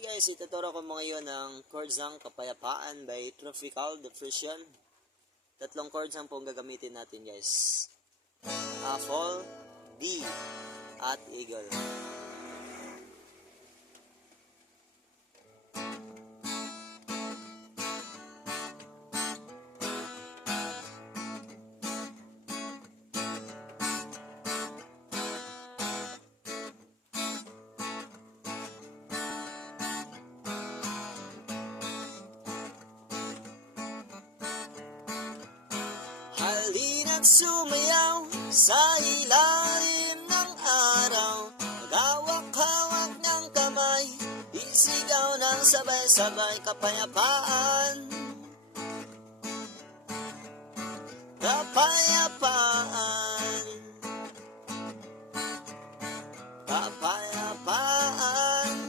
guys, ituturo ko mo ngayon ng chords ng Kapayapaan by Tropical Depression. Tatlong chords ang pong gagamitin natin guys. Fall, D, at Eagle. Halina't sumayaw sa ilalim ng araw, magawak-hawak ng kamay, isigaw ng sabay-sabay kapayapaan. Kapayapaan, kapayapaan.